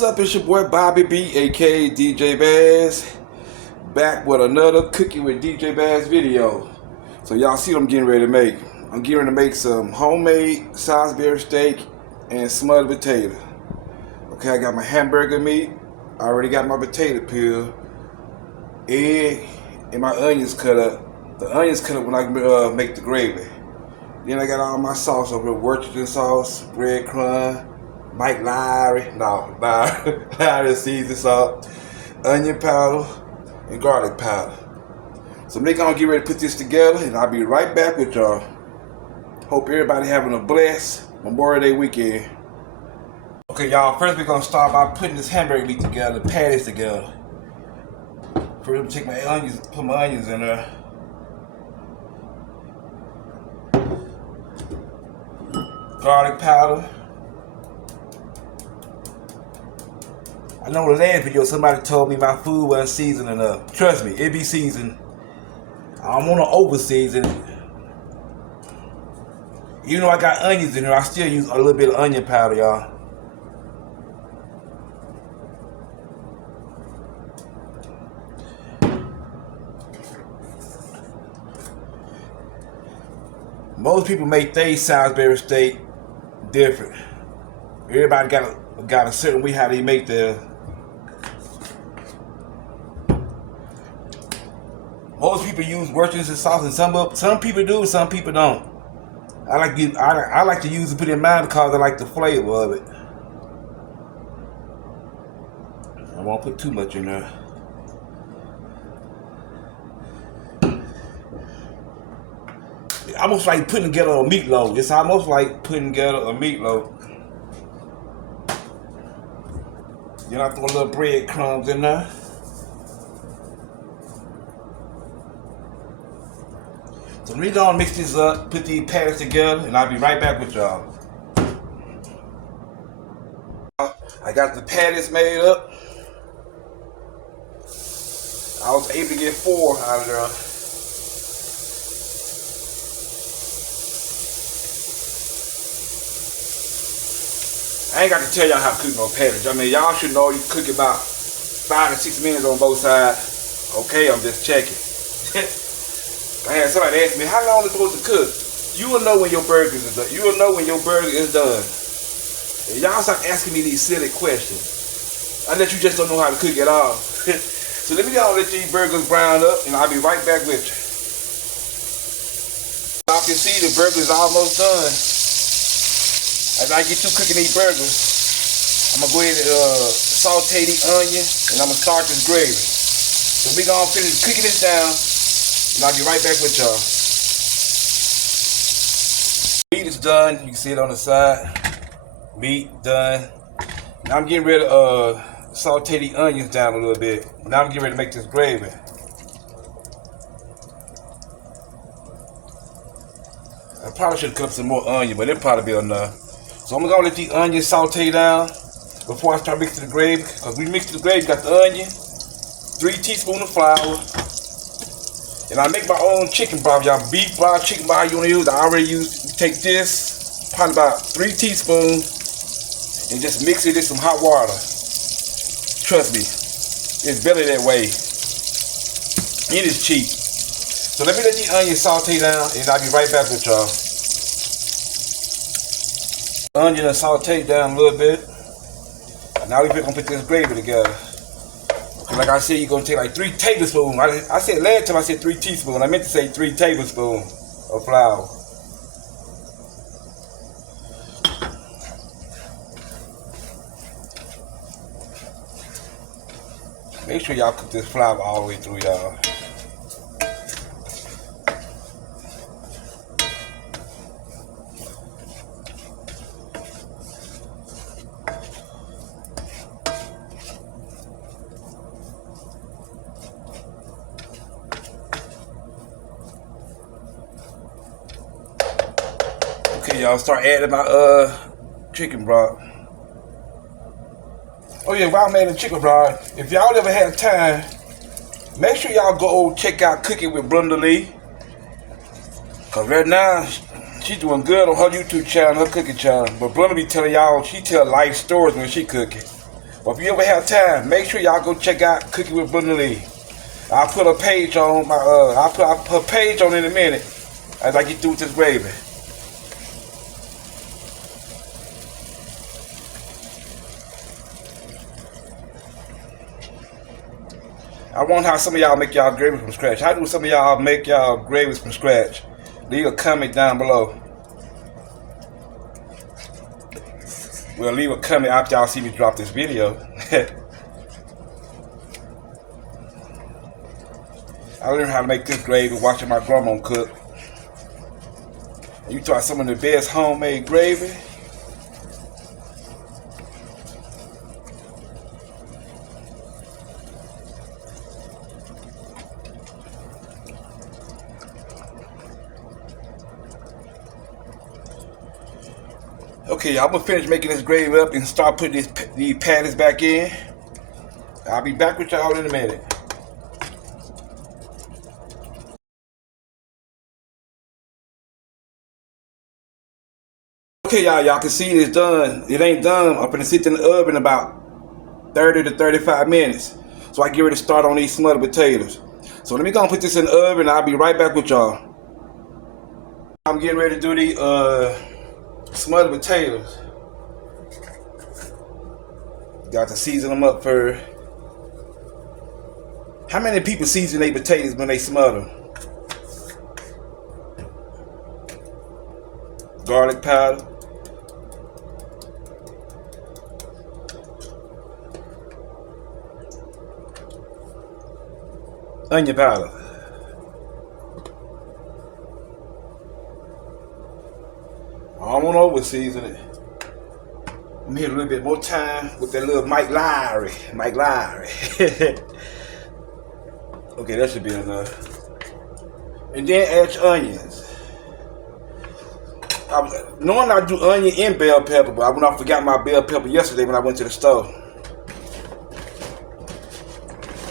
What's up? It's your boy Bobby B, aka DJ Bass, back with another Cooking with DJ Bass video. So y'all see what I'm getting ready to make. I'm getting ready to make some homemade Salisbury steak and smothered potato. Okay, I got my hamburger meat. I already got my potato peel, egg, and my onions cut up. The onions cut up when I make the gravy. Then I got all my sauce over here: Worcestershire sauce, breadcrumb, Mike Lowry seasoning salt, onion powder, and garlic powder. So we're gonna get ready to put this together, and I'll be right back with y'all. Hope everybody having a blessed Memorial Day weekend. Okay, y'all. First we're gonna start by putting this hamburger meat together, the patties together. First, I'm gonna take my onions, put my onions in there. Garlic powder. I know the last video somebody told me my food wasn't seasoned enough. Trust me, it be seasoned. I don't want to over season it. Even though I got onions in here, I still use a little bit of onion powder, y'all. Most people make their Salisbury steak different. Everybody got a certain way how they make their. Most people use Worcestershire sauce, and some people do, some people don't. I like to use it, put it in mine because I like the flavor of it. I won't put too much in there. It's almost like putting together a meatloaf. It's almost like putting together a meatloaf. Then I throw a little breadcrumbs in there. So we're gonna mix this up, put these patties together, and I'll be right back with y'all. I got the patties made up. I was able to get 4 out of there. I ain't got to tell y'all how to cook no patties. I mean, y'all should know you cook about 5 to 6 minutes on both sides. Okay, I'm just checking. I had somebody ask me, how long is it supposed to cook? You will know when your burger is done. You will know when your burger is done. And y'all stop asking me these silly questions. Unless you just don't know how to cook at all. So let me let these burgers brown up, and I'll be right back with you. Y'all can see the burger is almost done. As I get through cooking these burgers, I'm going to go ahead and saute the onion, and I'm going to start this gravy. So we're going to finish cooking this down, and I'll be right back with y'all. Meat is done. You can see it on the side. Meat done. Now I'm getting ready to saute the onions down a little bit. Now I'm getting ready to make this gravy. I probably should cut up some more onion, but it'll probably be enough. So I'm gonna let the onions saute down before I start mixing the gravy. Because we mix the gravy, got the onion, 3 teaspoons of flour. And I make my own chicken broth, y'all. Beef broth, chicken broth you want to use. I already take this, probably about 3 teaspoons, and just mix it in some hot water. Trust me, it's better that way. It is cheap. So let me let the onions saute down, and I'll be right back with y'all. Onion and saute down a little bit. Now we're gonna put this gravy together. Like I said, you're gonna take like 3 tablespoons. I said last time I said 3 teaspoons. I meant to say 3 tablespoons of flour. Make sure y'all cook this flour all the way through, y'all. Okay, y'all, start adding my chicken broth. Oh yeah, while I'm adding chicken broth, if y'all ever had time, make sure y'all go check out Cooking with Brenda Lee. Cause right now, she's doing good on her YouTube channel, her cooking channel. But Brenda be telling y'all, she tell life stories when she cooking. But if you ever have time, make sure y'all go check out Cooking with Brenda Lee. I'll put a page on my I'll put her page on in a minute as I get through with this gravy. I wonder how some of y'all make y'all gravy from scratch. How do some of y'all make y'all gravies from scratch? Leave a comment down below. Well, leave a comment after y'all see me drop this video. I learned how to make this gravy watching my grandma cook. And you try some of the best homemade gravy. Okay, I'm gonna finish making this gravy up and start putting these patties back in. I'll be back with y'all in a minute. Okay, y'all can see it's done. It ain't done. I'm gonna sit in the oven about 30 to 35 minutes. So I get ready to start on these smothered potatoes. So let me go and put this in the oven and I'll be right back with y'all. I'm getting ready to do the smothered potatoes. Got to season them up first. How many people season their potatoes when they smother them? Garlic powder. Onion powder. I don't want to over season it. I'm here a little bit more time with that little Mike Lowry. Okay, that should be enough. And then add your onions. Normally I do onion and bell pepper, but I forgot my bell pepper yesterday when I went to the store.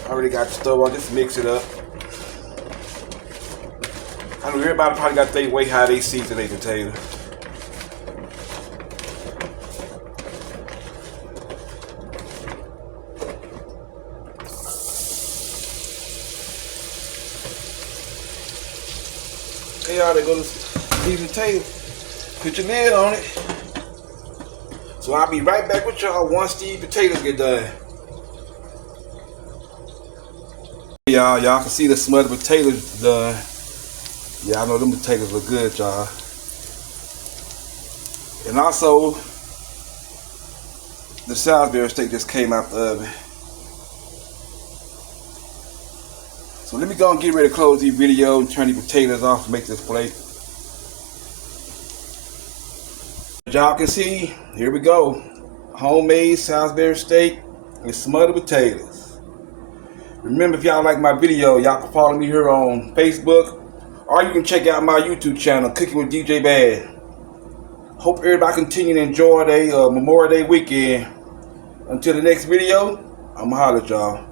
I already got the stove on, just mix it up. I know everybody probably got their way how they season their potatoes. Okay, y'all, they go to season potatoes. Put your lid on it. So I'll be right back with y'all once these potatoes get done. Y'all can see the smothered potatoes done. Yeah, I know them potatoes look good, y'all. And also, the Salisbury steak just came out the oven. So let me go and get ready to close these videos and turn these potatoes off to make this plate. Y'all can see, here we go. Homemade Salisbury steak with smothered potatoes. Remember, if y'all like my video, y'all can follow me here on Facebook, or you can check out my YouTube channel, Cooking with DJ Bad. Hope everybody continue to enjoy their Memorial Day weekend. Until the next video, I'ma holler at y'all.